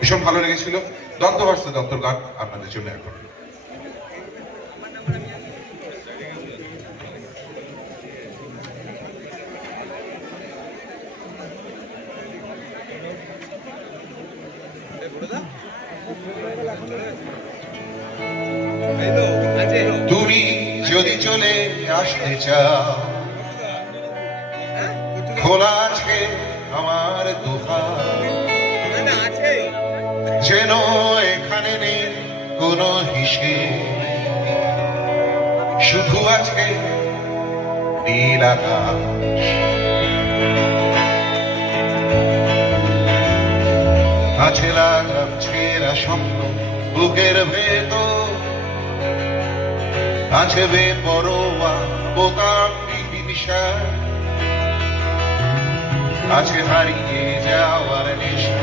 ভীষণ ভালো লেগেছিল। দত্ত ভার্সেস দত্তর গান আপনাদের জন্য এখন। তুমি যদি চলে আসতে চাও, খোলা আছে আমার দুহার, যেন এখানে নেই কোনো হিসেব, শুধু আছে নীল আকাশ। আছে লাগাম ছেঁড়া স্বপ্ন বুকের ভেতর, আছে বেপরোয়া বোতাম বিহীন সার, আছে হারিয়ে যাওয়ার নেশা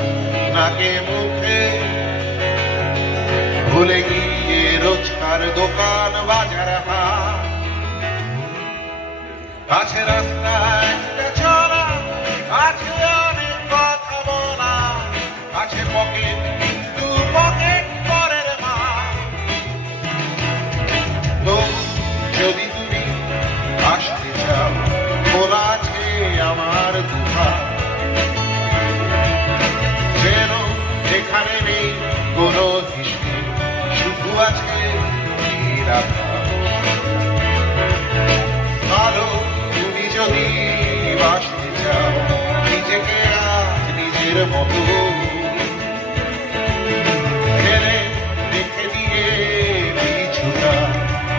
নাকে মুখে, ভুলে গিয়ে রোজকার দোকান বাজার হাট, আছে রাস্তা একটা চলা, আছে অনেক কথা বলা, আছে পকেট কিন্তু পকেট পরের মা। তো যদি তুমি আসতে চাও, খোলা আছে আমার দুহার, যেন এখানে নেই কোনো হিসেব, শুধু আছে নীল আকাশ। ভালো তুমি যদি বাসতে চাও, নিজেকে আজ নিজের মতো ফেলে রেখে দিয়ে পিছুটা,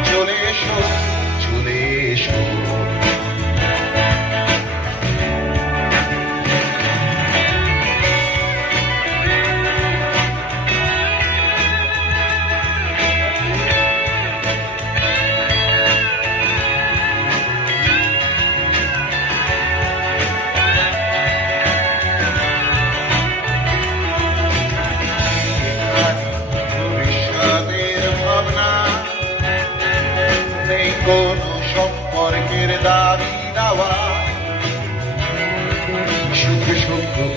চলে এসো চলে এসো। কোন সম্পর্কের দাবি দাওয়া, সুখে সুখে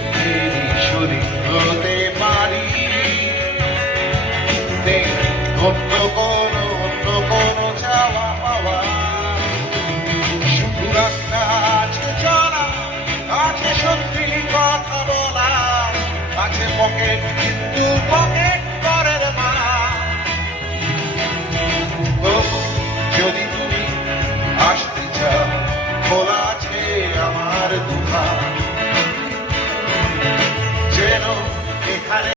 শরীর হতে পারি, অন্য কোনো চাওয়া পাওয়া, শুধু রাস্তা আছে চলা, আছে সত্যি কথা বলা, আছে পকেট কিন্তু পকেট